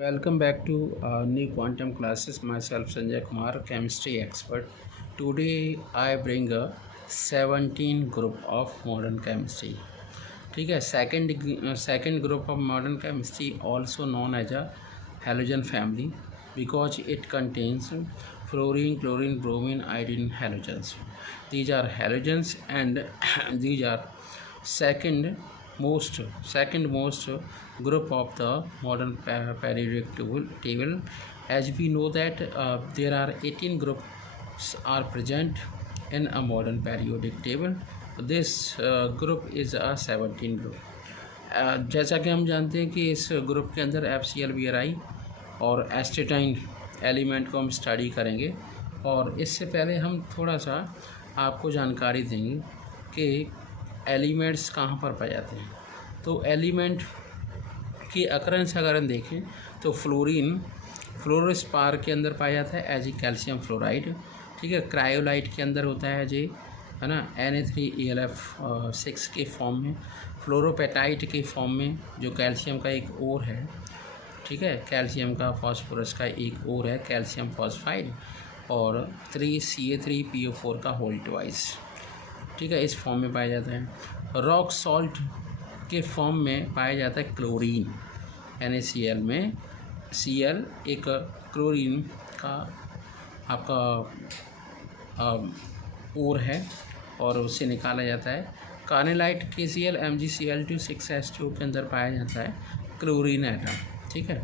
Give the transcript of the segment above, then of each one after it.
Welcome back to new quantum classes. Myself Sanjay Kumar, chemistry expert. Today I bring a 17 group of modern chemistry. ठीक है. Second group of modern chemistry also known as a halogen family because it contains fluorine, chlorine, bromine, iodine halogens. These are halogens and these are second most group of the modern periodic table. As we know that there are 18 groups are present in a modern periodic table. This group is a 17 group. जैसा कि हम जानते हैं कि इस group के अंदर FCl, Bri और एस्टेटाइन एलिमेंट को हम स्टडी करेंगे। और इससे पहले हम थोड़ा सा आपको जानकारी देंगे कि एलिमेंट्स कहाँ पर पाए जाते हैं। तो एलिमेंट की अकरेंस अगर हम देखें तो फ्लोरोस्पार के अंदर पाया जाता है एज ए कैल्शियम फ्लोराइड। ठीक है. क्रायोलाइट के अंदर होता है जी, है ना, Na3ElF6 के फॉर्म में। फ्लोरोपेटाइट के फॉर्म में जो कैल्शियम का एक और है, ठीक है, कैल्शियम का फॉस्फोरस का एक और है कैल्शियम फॉस्फाइड, और 3Ca3PO4 का होल ट्वाइस। ठीक है, इस फॉर्म में पाया जाता है। रॉक सॉल्ट के फॉर्म में पाया जाता है क्लोरीन। NaCl में Cl एक क्लोरीन का आपका और है और उससे निकाला जाता है। कार्नेलाइट KCl MgCl2 के अंदर पाया जाता है क्लोरीन एटम। ठीक है.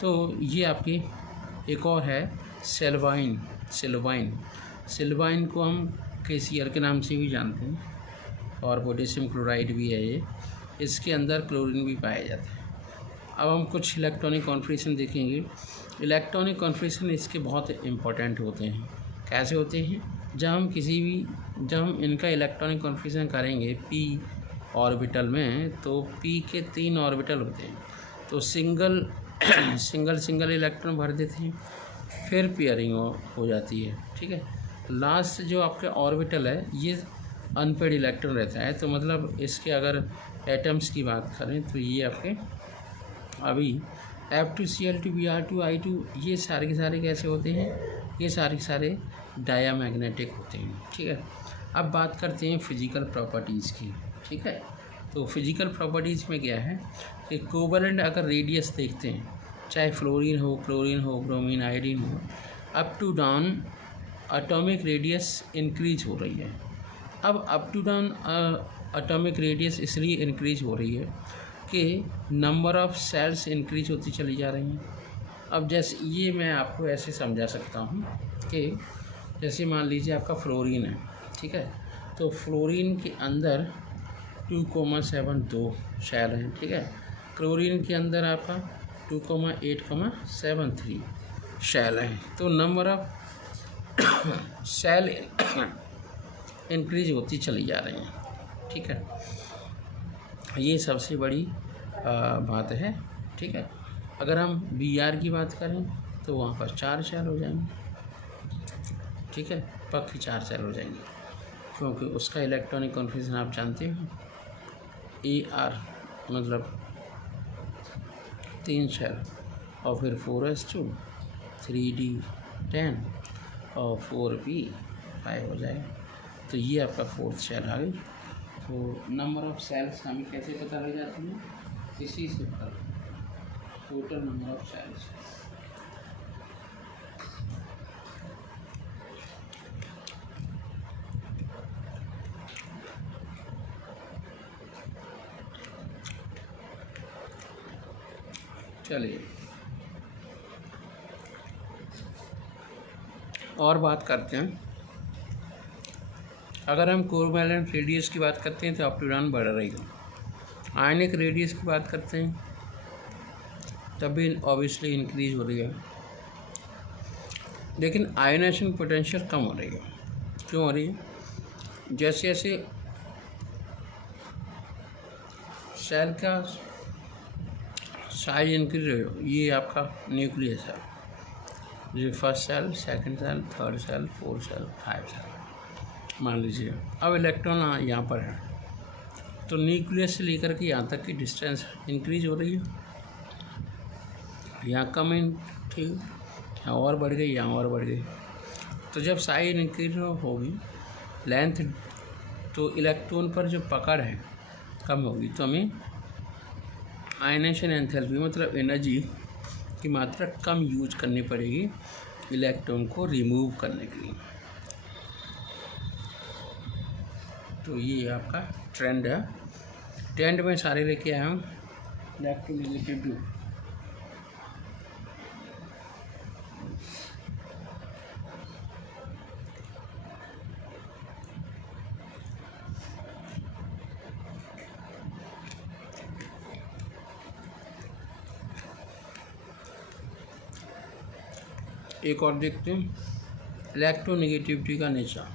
तो ये आपकी एक और है सिल्वाइन को हम KCl के नाम से भी जानते हैं, और पोटेशियम क्लोराइड भी है ये। इसके अंदर क्लोरीन भी पाया जाता है। अब हम कुछ इलेक्ट्रॉनिक कॉन्फिगरेशन देखेंगे। इलेक्ट्रॉनिक कॉन्फिगरेशन इसके बहुत इम्पोर्टेंट होते हैं। कैसे होते हैं? जब हम इनका इलेक्ट्रॉनिक कॉन्फिगरेशन करेंगे p ऑर्बिटल में, तो p के 3 ऑर्बिटल होते हैं। तो सिंगल इलेक्ट्रॉन भर देते हैं, फिर पेयरिंग हो जाती है। ठीक है. लास्ट जो आपके ऑर्बिटल है ये अनपेड इलेक्ट्रॉन रहता है। तो मतलब इसके अगर एटम्स की बात करें तो ये आपके अभी F2Cl2Br2I2 ये सारे के सारे कैसे होते हैं? ये सारे के सारे डायामैग्नेटिक होते हैं। ठीक है. अब बात करते हैं फिजिकल प्रॉपर्टीज़ की। ठीक है. तो फिजिकल प्रॉपर्टीज़ में क्या है कि कोवलेंट अगर रेडियस देखते हैं, चाहे फ्लोरीन हो, क्लोरीन हो, ब्रोमीन, आयोडीन हो, up to down atomic radius increase हो रही है। अब up to down atomic radius इसलिए इंक्रीज हो रही है कि नंबर ऑफ़ सेल्स इंक्रीज होती चली जा रही हैं। अब जैसे ये मैं आपको ऐसे समझा सकता हूँ कि जैसे मान लीजिए आपका फ्लोरीन है। ठीक है. तो फ्लोरीन के अंदर 2,7 शेल हैं। ठीक है. क्लोरीन के अंदर आपका 2,8,73 शेल हैं। तो नंबर ऑफ सेल इंक्रीज होती चली जा रही हैं। ठीक है. ये सबसे बड़ी बात है। ठीक है. अगर हम Br की बात करें तो वहाँ पर 4 शेल हो जाएंगे। ठीक है. पक्की 4 शेल हो जाएंगे, क्योंकि उसका इलेक्ट्रॉनिक कॉन्फिगरेशन आप जानते हो। Ar मतलब 3 शेल, और फिर 4s2, 3d10 और 4p5 हो जाएगा। तो ये आपका 4th शेल आ गई। तो नंबर ऑफ सेल्स हमें कैसे पता लग जाती है? इसी से पता, टोटल नंबर ऑफ सेल्स। चलिए और बात करते हैं। अगर हम कोवलेंट रेडियस की बात करते हैं तो अप टू डाउन बढ़ रही है। आयनिक रेडियस की बात करते हैं तब भी ऑब्वियसली इंक्रीज हो रही है, लेकिन आयोनाइजेशन पोटेंशियल कम हो रही है। क्यों हो रही है? जैसे जैसे सेल का साइज इंक्रीज हो, ये आपका न्यूक्लियस है, ये first shell, second shell, third shell, fourth shell, 5 shell मान लीजिए। अब इलेक्ट्रॉन यहाँ पर है, तो न्यूक्लियस से लेकर के यहाँ तक की डिस्टेंस इंक्रीज हो रही है। यहाँ कम इन थी, यहाँ और बढ़ गई, यहाँ और बढ़ गई। तो जब साइज इंक्रीज होगी लेंथ, तो इलेक्ट्रॉन पर जो पकड़ है कम होगी, तो हमें आयनेशन एंथैल्पी मतलब एनर्जी की मात्रा कम यूज करनी पड़ेगी इलेक्ट्रॉन को रिमूव करने के लिए। तो ये आपका ट्रेंड है। ट्रेंड में सारे लेके आया हूँ इलेक्ट्रोनेगेटिव। एक और देखते हैं इलेक्ट्रोनेगेटिविटी का नेचर।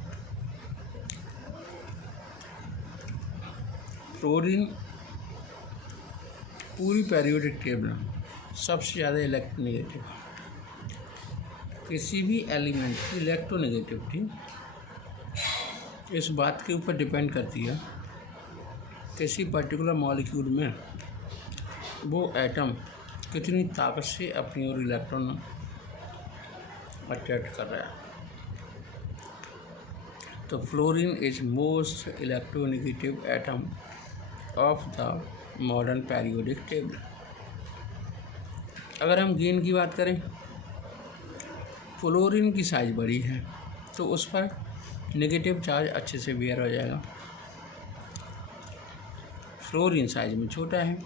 फ्लोरीन पूरी पेरियोडिक टेबल सबसे ज़्यादा इलेक्ट्रोनेगेटिव। किसी भी एलिमेंट की इलेक्ट्रोनेगेटिविटी इस बात के ऊपर डिपेंड करती है किसी पर्टिकुलर मॉलिक्यूल में वो एटम कितनी ताकत से अपनी ओर इलेक्ट्रॉन अट्रैक्ट कर रहा है। तो fluorine is most electronegative atom of the modern periodic table. अगर हम गेन की बात करें, फ्लोरीन की साइज बड़ी है तो उस पर नेगेटिव चार्ज अच्छे से बेयर हो जाएगा। फ्लोरीन साइज में छोटा है,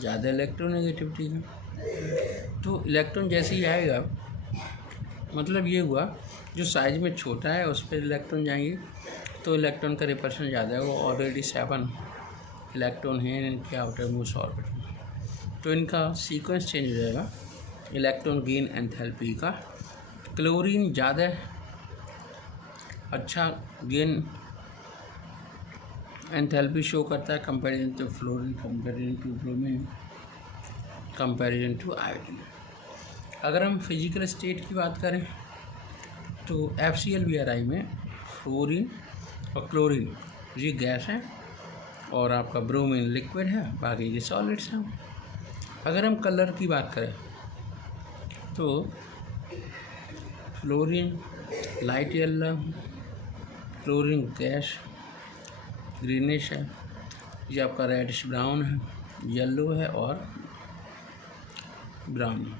ज़्यादा इलेक्ट्रोनेगेटिविटी है। तो इलेक्ट्रॉन जैसे ही आएगा, मतलब ये हुआ जो साइज में छोटा है उस पर इलेक्ट्रॉन जाएंगे तो इलेक्ट्रॉन का रिपल्शन ज़्यादा है। वो ऑलरेडी 7 इलेक्ट्रॉन हैं इनके आउटर मोस्ट ऑर्बिट में, तो इनका सीक्वेंस चेंज हो जाएगा इलेक्ट्रॉन गेन एंथैल्पी का। क्लोरीन ज़्यादा अच्छा गेन एंथैल्पी शो करता है comparison to fluorine, comparison to bromine, comparison to iodine. अगर हम फिजिकल स्टेट की बात करें तो FCl-Bri में फ्लोरीन और क्लोरीन ये गैस है और आपका ब्रोमीन लिक्विड है, बाकी ये सॉलिड्स हैं। अगर हम कलर की बात करें तो fluorine light yellow, chlorine gas greenish है, ये आपका रेडिश ब्राउन है, येलो है और ब्राउन है।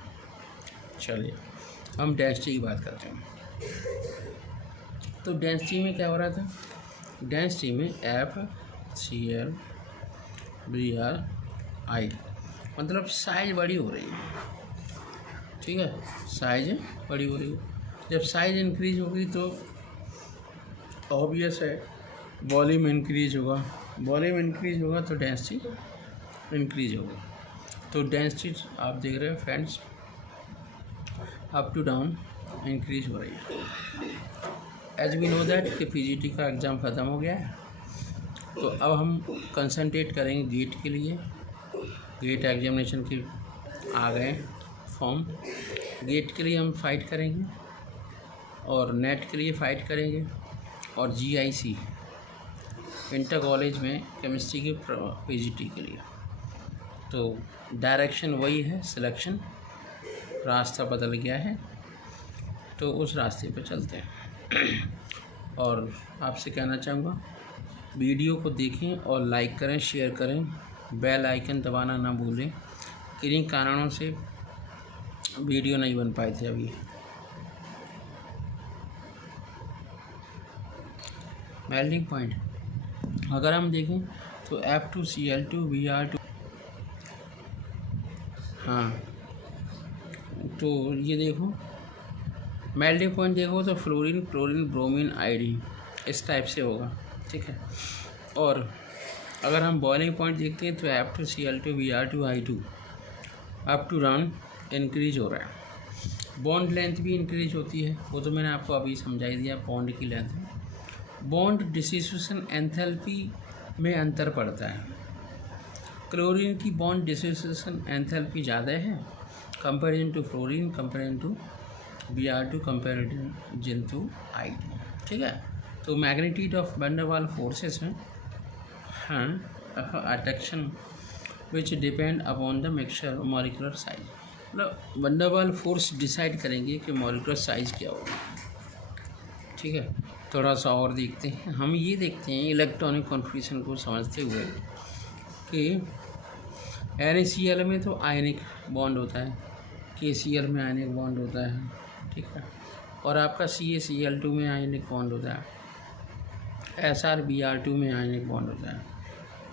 चलिए हम डेंसिटी की बात करते हैं। तो डेंसिटी में क्या हो रहा था, डेंसिटी में FCl-Bri, मतलब साइज बड़ी हो रही है। ठीक है, साइज बड़ी हो रही है। जब साइज इंक्रीज होगी तो ऑब्वियस है वॉल्यूम इंक्रीज होगा, वॉल्यूम इंक्रीज होगा तो डेंसिटी इंक्रीज होगा। तो डेंसिटी आप देख रहे हो friends up to down increase हो रही है। एज वी नो दैट कि PGT का एग्ज़ाम ख़त्म हो गया है, तो अब हम कंसंट्रेट करेंगे गेट के लिए। गेट एग्जामिनेशन के आ गए फॉर्म, गेट के लिए हम फाइट करेंगे और नेट के लिए फ़ाइट करेंगे और GIC इंटर कॉलेज में केमिस्ट्री के PGT के लिए। तो डायरेक्शन वही है, सिलेक्शन रास्ता बदल गया है तो उस रास्ते पे चलते हैं। और आपसे कहना चाहूँगा वीडियो को देखें और लाइक करें, शेयर करें, बेल आइकन दबाना ना भूलें। किन्हीं कारणों से वीडियो नहीं बन पाए थे अभी। मेल्टिंग पॉइंट अगर हम देखें तो F2Cl2Br2, हाँ तो ये देखो मेल्टिंग पॉइंट देखो तो फ्लोरीन, क्लोरीन, ब्रोमीन, आयोडीन इस टाइप से होगा। ठीक है, और अगर हम बॉइलिंग पॉइंट देखते हैं तो F2Cl2Br2I2 up to down increase हो रहा है। बॉन्ड लेंथ भी इंक्रीज होती है, वो तो मैंने आपको अभी समझाई दिया बॉन्ड की लेंथ। बॉन्ड डिसोसिएशन एंथैल्पी में अंतर पड़ता है। क्लोरीन की बॉन्ड डिसोसिएशन एंथैल्पी ज़्यादा है comparison to fluorine, comparison to Br2, comparison to iodine. ठीक है, तो magnitude of van der Waals forces हैं attraction which depend upon the mixture molecular size. मतलब वंडरवाल फोर्स डिसाइड करेंगे कि मॉलिक्यूलर साइज क्या होगा। ठीक है, थोड़ा सा और देखते हैं। हम ये देखते हैं इलेक्ट्रॉनिक कॉन्फिगरेशन को समझते हुए कि NaCl में तो आयनिक बॉन्ड होता है, KCl में आयनिक बॉन्ड होता है। ठीक है, और आपका CaCl2 में आयनिक बॉन्ड होता है, SrBr2 में आयनिक बॉन्ड होता है,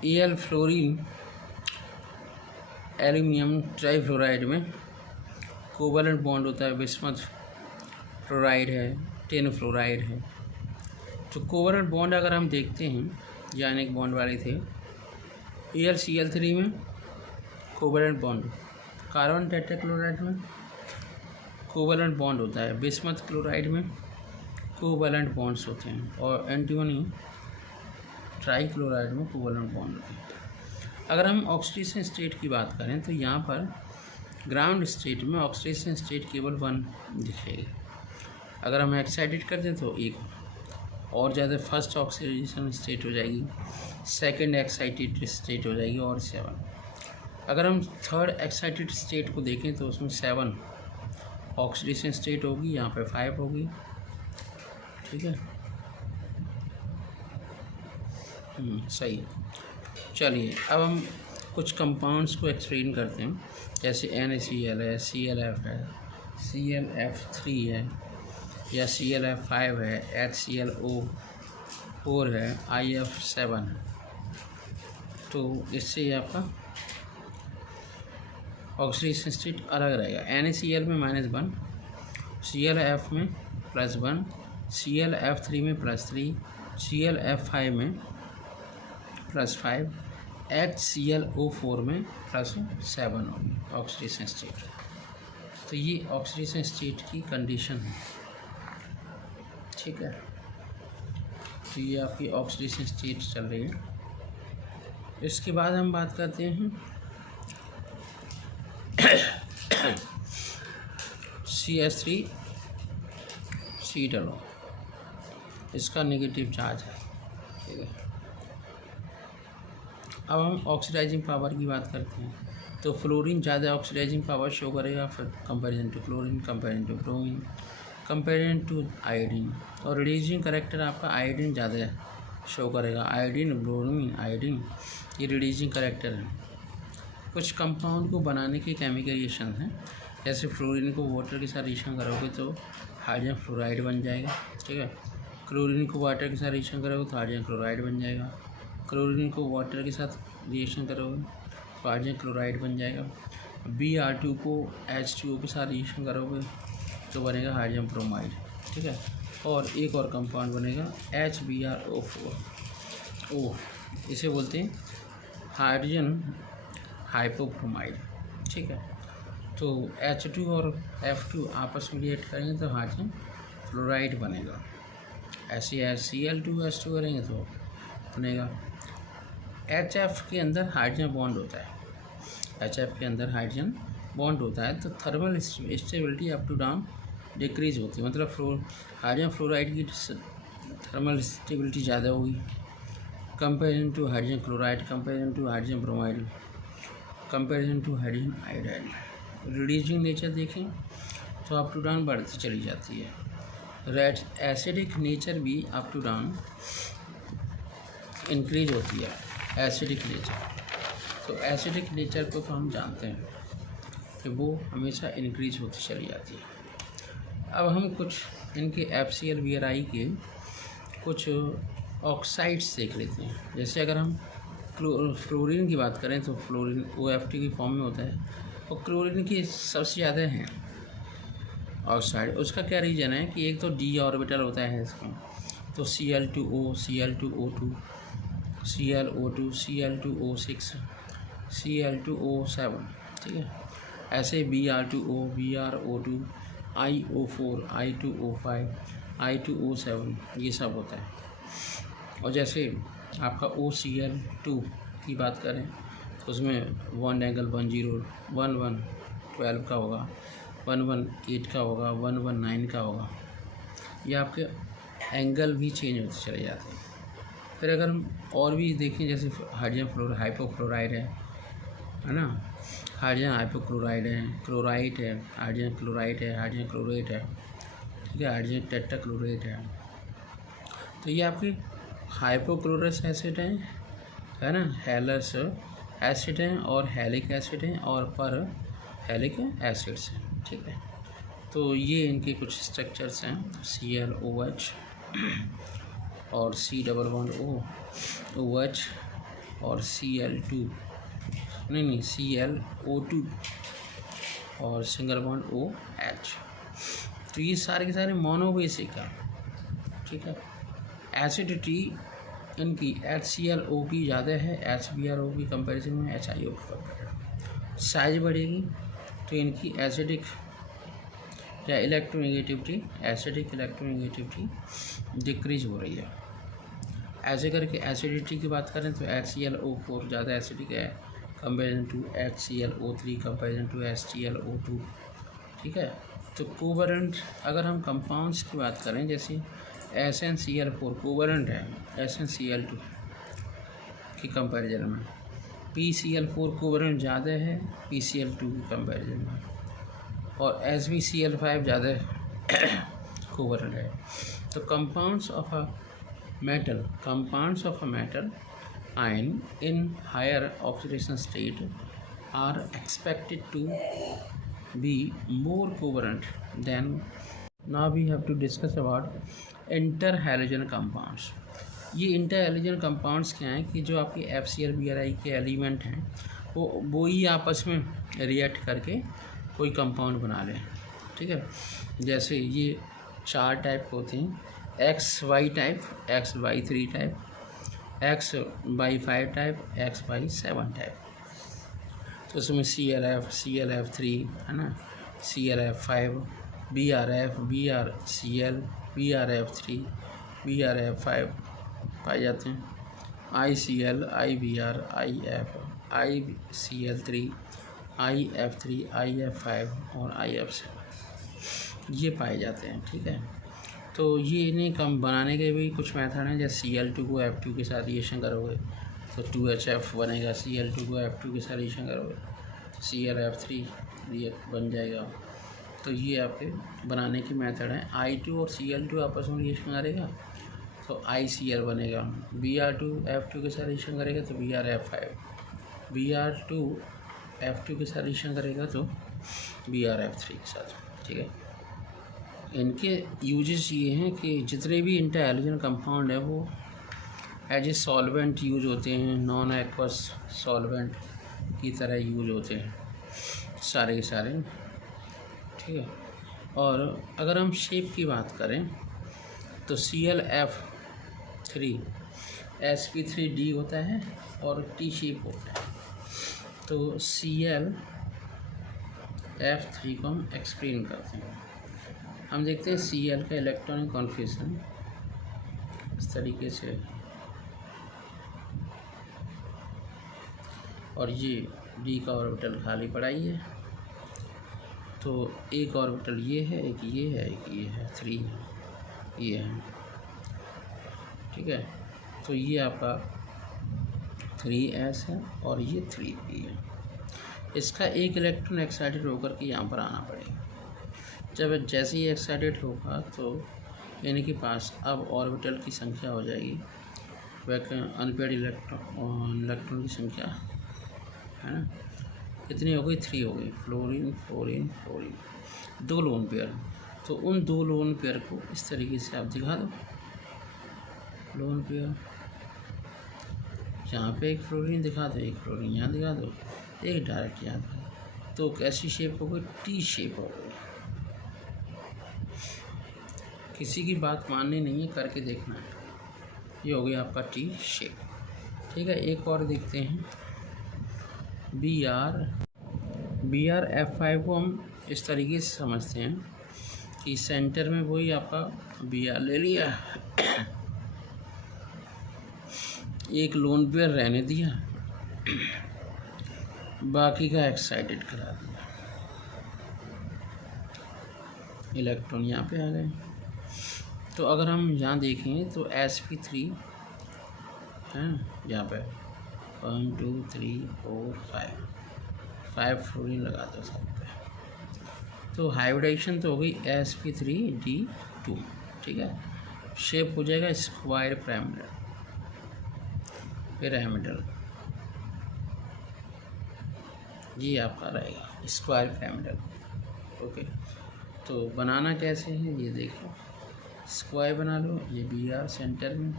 Al फ्लोरीन एल्यूमिनियम ट्राईफ्लोराइड में कोवलेंट बॉन्ड होता है, बिस्मथ फ्लोराइड है, टिन फ्लोराइड है। तो कोवलेंट बॉन्ड अगर हम देखते हैं, जो आयनिक बॉन्ड वाले थे, AlCl3 में कोवलेंट बॉन्ड, कार्बन टेट्राक्लोराइड में कोवलेंट बॉन्ड होता है, बिस्मथ क्लोराइड में कोवलेंट बॉन्ड्स होते हैं, और एंटीमोनी ट्राईक्लोराइड में कोवलेंट बॉन्ड होते हैं। अगर हम ऑक्सीडेशन स्टेट की बात करें तो यहाँ पर ग्राउंड स्टेट में ऑक्सीडेशन स्टेट केवल 1 दिखेगी। अगर हम एक्साइटेड कर दें तो एक और ज़्यादा, फर्स्ट ऑक्सीडेशन स्टेट हो जाएगी, सेकंड एक्साइटेड स्टेट हो जाएगी, और 7। अगर हम थर्ड एक्साइटेड स्टेट को देखें तो उसमें 7 ऑक्सीडेशन स्टेट होगी, यहाँ पे 5 होगी। ठीक है, सही। चलिए अब हम कुछ कंपाउंड्स को एक्सप्लेन करते हैं, जैसे NaCl है, ClF है, ClF3 है, या ClF5 है, HClO4 है, IF7 है। तो इससे आपका ऑक्सीडेशन स्टेट अलग रहेगा। NaCl में -1, ClF में +1, ClF3 में +3, ClF5 में +5, HClO4 में +7 होगी ऑक्सीडेशन स्टेट। तो ये ऑक्सीडेशन स्टेट की कंडीशन है। ठीक है, तो ये आपकी ऑक्सीडेशन स्टेट चल रही है। इसके बाद हम बात करते हैं CH3COO, इसका नेगेटिव चार्ज है। ठीक है, अब हम ऑक्सीडाइजिंग पावर की बात करते हैं। तो फ्लोरीन ज़्यादा ऑक्सीडाइजिंग पावर शो करेगा फिर comparison to chlorine, comparison to bromine, comparison to iodine, और रिड्यूसिंग करेक्टर आपका आयोडीन ज़्यादा शो करेगा। आयोडीन, ब्रोमीन, आयोडीन ये रिड्यूसिंग करेक्टर है। कुछ कंपाउंड को बनाने के केमिकल रिएक्शन हैं, जैसे फ्लोरीन को वाटर के साथ रिएक्शन करोगे तो हाइड्रोजन फ्लोराइड बन जाएगा। ठीक है, क्लोरीन को वाटर के साथ रिएक्शन करोगे तो हाइड्रोजन क्लोराइड बन जाएगा। क्लोरीन को वाटर के साथ रिएक्शन करोगे तो हाइड्रोजन क्लोराइड बन जाएगा। Br2 को H2O के साथ रिएक्शन करोगे तो बनेगा हाइड्रोजन ब्रोमाइड। ठीक है, और एक और कंपाउंड बनेगा HBrO4, इसे बोलते हैं हाइड्रोजन हाइपोब्रोमाइड। ठीक है, तो H2 और F2 आपस में रिएक्ट करेंगे तो हाइड्रोजन फ्लोराइड बनेगा। ऐसे Cl2H2 करेंगे तो बनेगा। HF के अंदर हाइड्रोजन बॉन्ड होता है, HF के अंदर हाइड्रोजन बॉन्ड होता है, तो thermal stability up to down decrease होती है। मतलब हाइड्रोजन फ्लोराइड की थर्मल स्टेबिलिटी ज़्यादा होगी comparison to hydrogen chloride, comparison to hydrogen bromide, comparison to hydrogen iodide. Reducing nature देखें तो अप टू डाउन बढ़ती चली जाती है। एसिडिक नेचर भी अप टू डाउन इंक्रीज होती है, एसिडिक नेचर। तो एसिडिक नेचर को तो हम जानते हैं कि वो हमेशा इंक्रीज होती चली जाती है। अब हम कुछ इनके FCl-Bri के कुछ ऑक्साइड्स देख लेते हैं। जैसे अगर हम फ्लोरीन की बात करें तो फ्लोरीन OFT की फॉर्म में होता है, और क्लोरीन की सबसे ज़्यादा हैं ऑक्साइड। उसका क्या रीज़न है कि एक तो D ऑर्बिटल होता है इसमें, तो Cl2O, Cl2O2, ClO2, Cl2O6, Cl2O7। ठीक है, ऐसे Br2O, BrO2, IO4, I2O5, I2O7 ये सब होता है। और जैसे आपका OCl2 की बात करें तो उसमें बॉन्ड एंगल 10, 11, 12 का होगा, 118 का होगा, 119 का होगा। ये आपके एंगल भी चेंज होते चले जाते हैं। फिर अगर हम और भी देखें, जैसे हाइड्रोजन हाइपोफ्लोराइड है ना, हाइड्रोजन हाइपोक्लोराइड है, क्लोराइड है, हाइड्रोजन क्लोराइड है, हाइड्रोजन क्लोरेट है, ठीक है, हाइड्रोजन टेट्राक्लोरेट है। तो ये आपकी हाइपोक्लोरस एसिड है ना, हेलस एसिड हैं और हेलिक एसिड हैं और पर हेलिक एसिड्स हैं, ठीक है। तो ये इनके कुछ स्ट्रक्चर्स हैं, ClOH और C डबल बॉन्ड OH और Cl2 नहीं ClO2 और सिंगल बॉन्ड OH। तो ये सारे के सारे मोनोबेसिक है, ठीक है। एसिडिटी इनकी HClO की ज़्यादा है, HBrO की कंपैरिजन में HIO की कंपैरिजन। साइज बढ़ेगी तो इनकी एसिडिक या इलेक्ट्रोनेगेटिविटी, एसिडिक इलेक्ट्रोनेगेटिविटी डिक्रीज हो रही है। ऐसे करके एसिडिटी की बात करें तो HClO4 ज़्यादा एसिडिक है comparison to HClO3 comparison to HClO2, ठीक है। तो कोवलेंट अगर हम कंपाउंड्स की बात करें, जैसे SnCl4 कोवलेंट है SnCl2 की कंपैरिजन में, PCl4 कोवलेंट ज़्यादा है PCl2 की कंपैरिजन में, और SbCl5 ज़्यादा कोवलेंट है। तो compounds of a metal ion in higher oxidation state are expected to be more covalent than. Now we have to discuss about interhalogen compounds. ये इंटरहैलोजन कंपाउंड्स क्या हैं कि जो आपके FCl Bri के एलिमेंट हैं वो ही आपस में रिएक्ट करके कोई कंपाउंड बना लें, ठीक है। जैसे ये 4 टाइप होते हैं, XY type, XY3 type, XY5 type, XY7 type. तो उसमें ClF3 है ना, ClF5, BrF, BrCl, BrF3, BrF5 पाए जाते हैं, ICl, IBr, IF, ICl3, IF3, IF5 और IF7 ये पाए जाते हैं, ठीक है। तो ये इन्हें कम बनाने के भी कुछ मेथड हैं, जैसे Cl2 को F2 के साथ रिएक्शन करोगे तो 2HF बनेगा, Cl2 को F2 के साथ रिएक्शन करोगे तो ClF3 बन जाएगा। तो ये आपके बनाने की मेथड है। I2 और Cl2 आपस में रिएक्शन करेगा तो ICl बनेगा, Br2 F2 के साथ रिएक्शन करेगा तो BrF5, Br2 F2 के साथ रिएक्शन करेगा तो BrF3 के साथ, ठीक है। इनके यूजेस ये हैं कि जितने भी इंटरहैलोजन कंपाउंड है वो एज ए सॉल्वेंट यूज होते हैं, नॉन एक्वस सॉल्वेंट की तरह यूज होते हैं सारे के सारे, ठीक है। और अगर हम शेप की बात करें तो ClF3 sp3d होता है और T शेप होता है। तो ClF3 को हम एक्सप्लेन करते हैं। हम देखते हैं Cl का इलेक्ट्रॉनिक कॉन्फिगरेशन इस तरीके से, और ये D का ऑर्बिटल खाली पड़ा ही है। तो एक ऑर्बिटल ये है, एक ये है, एक ये है, 3 ये है, ठीक है। तो ये आपका 3s है और ये 3p है। इसका एक इलेक्ट्रॉन एक्साइटेड होकर के यहाँ पर आना पड़ेगा। जब जैसे ही एक्साइटेड होगा तो इनके पास अब ऑर्बिटल की संख्या हो जाएगी, अनपेयर्ड इलेक्ट्रॉन की संख्या है ना, कितनी हो गई, 3 हो गई, fluorine fluorine fluorine, 2 lone pair. तो उन 2 लोन पेयर को इस तरीके से आप दिखा दो, लोन पेयर यहाँ पे एक फ्लोरीन दिखा दो, एक फ्लोरीन यहाँ दिखा दो, एक डायरेक्ट यहाँ दिखा दो, तो कैसी शेप हो गई, टी शेप हो गई। किसी की बात माननी नहीं है, करके देखना है। ये हो गया आपका टी शेप, ठीक है। एक और देखते हैं, BrF5 को हम इस तरीके से समझते हैं कि सेंटर में वही आपका Br ले लिया, एक लोन पेयर रहने दिया, बाकी का एक्साइटेड करा दिया, इलेक्ट्रॉन यहाँ पे आ गए। तो अगर हम यहाँ देखें तो sp3 है यहाँ पे 1 2 3 4 5 5 फ्लोरीन लगा दो सब पे। तो हाइब्रिडाइजेशन तो हो गई sp3d2, ठीक है। शेप हो जाएगा स्क्वायर पिरामिडल, ये आपका रहेगा स्क्वायर पिरामिडल। ओके, तो बनाना कैसे है ये देखो। स्क्वायर बना लो, ये BR सेंटर में,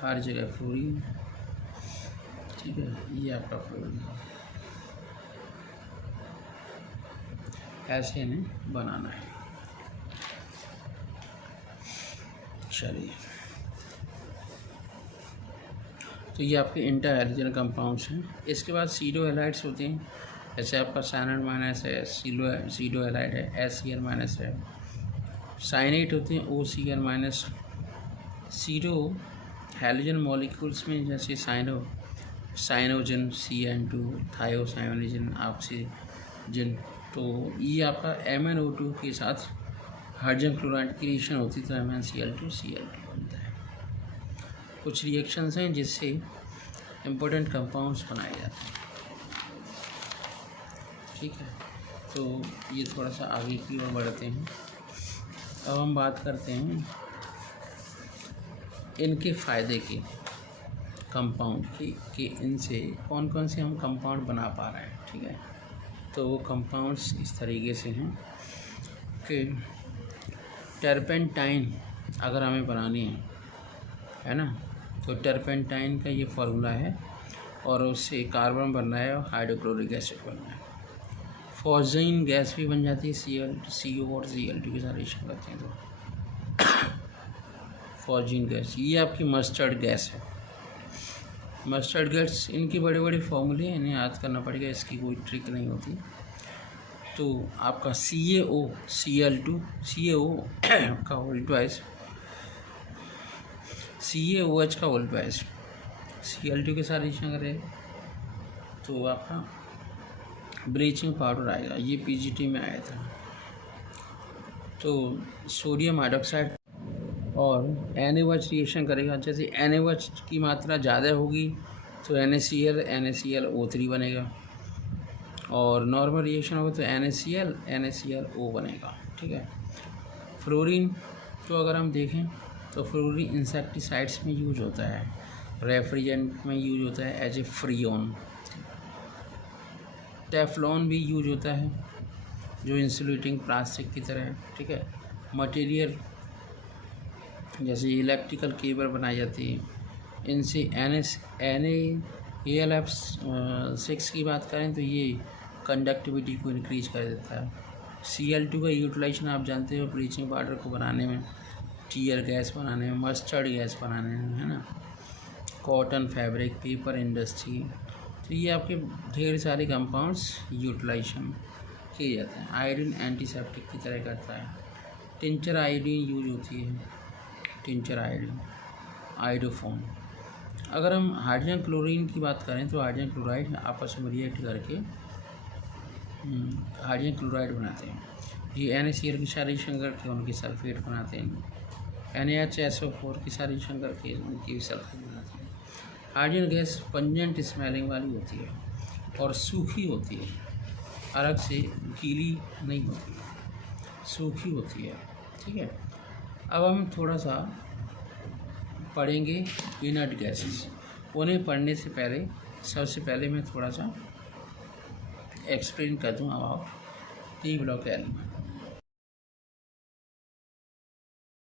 हर जगह फ्लोरीन, ठीक है। ये आपका फ्लोरीन ऐसे इन्हें बनाना है। चलिए, तो ये आपके इंटर हैलोजन कंपाउंड्स हैं। इसके बाद सीडो हैलाइड्स होते हैं, जैसे आपका साइनाइड माइनस है, सीडो हैलाइड है, SCl माइनस है। साइनाइड होते हैं OCl minus. Pseudo halogen molecules में जैसे साइनोजन CN2, थायोसाइनोजन, ऑक्सीजन, तो ये आपका MnO2 के साथ हाइड्रोजन क्लोराइड की रिएक्शन होती है तो MnCl2Cl2 बनता है। कुछ रिएक्शंस हैं जिससे इम्पोर्टेंट कंपाउंड्स बनाए जाते हैं, ठीक है। तो ये थोड़ा सा आगे की ओर बढ़ते हैं। अब हम बात करते हैं इनके फ़ायदे के कंपाउंड की, कि इनसे कौन कौन से हम कंपाउंड बना पा रहे हैं, ठीक है। तो वो कंपाउंड्स इस तरीके से हैं कि टर्पेंटाइन अगर हमें बनानी है ना, तो टर्पेंटाइन का ये फार्मूला है और उससे कार्बन बनना है और हाइड्रोक्लोरिक एसिड बनना है। फॉस्जीन गैस भी बन जाती है, CO और Cl2 के साथ रिएक्शन करते हैं तो फॉस्जीन गैस। ये आपकी मस्टर्ड गैस है। मस्टर्ड गैस, इनकी बड़े बड़े फॉर्मूले, इन्हें याद करना पड़ेगा, इसकी कोई ट्रिक नहीं होती। तो आपका CaOCl2, CaO का होल ट्वाइस, CaOH का होल ट्वाइस, Cl2 के साथ रिएक्शन करेगा तो आपका ब्लीचिंग पाउडर आएगा। ये PGT में आया था। तो सोडियम हाइड्रोक्साइड और NaOH रिएक्शन करेगा। जैसे NaOH की मात्रा ज़्यादा होगी तो NaCl बनेगा, और नॉर्मल रिएक्शन होगा तो NaClO बनेगा, ठीक है। फ्लोरीन तो अगर हम देखें तो फ्लोरीन इंसेक्टिसाइड्स में यूज होता है, रेफ्रिजरेंट में यूज होता है एज ए फ्रीऑन। टेफ्लॉन भी यूज होता है जो इंसुलेटिंग प्लास्टिक की तरह है, ठीक है। मटेरियल जैसे इलेक्ट्रिकल केबल बनाई जाती है, इनसे NaAlF6 की बात करें तो ये कंडक्टिविटी को इंक्रीज कर देता है। Cl2 का यूटिलाइजेशन आप जानते हो ब्लीचिंग पाउडर को बनाने में, टीयर गैस बनाने में, मस्टर्ड गैस बनाने में, है ना, कॉटन फैब्रिक, पेपर इंडस्ट्री, तो ये आपके ढेर सारे कंपाउंड्स यूटिलाइजेशन किए जाते हैं। आयोडीन एंटीसेप्टिक की तरह करता है। टिंचर आयोडीन यूज होती है, टिंचर आयोडीन, आयोडोफोन। अगर हम हाइड्रोजन क्लोरीन की बात करें तो हाइड्रोजन क्लोराइड आपस में रिएक्ट करके हाइड्रोजन क्लोराइड बनाते हैं। ये NaCl की साथ रिएक्शन करके उनकी सल्फेट बनाते हैं, NaHSO4 की साथ रिएक्शन करके उनकी सल्फेट बनाते हैं। हाइड्रोजन गैस पंजेंट स्मेलिंग वाली होती है और सूखी होती है, अलग से गीली नहीं होती, सूखी होती है, ठीक है। अब हम थोड़ा सा पढ़ेंगे इनर्ट गैसेस। उन्हें पढ़ने से पहले सबसे पहले मैं थोड़ा सा एक्सप्लेन कर दूँ अबाउट P ब्लॉक एलिमेंट।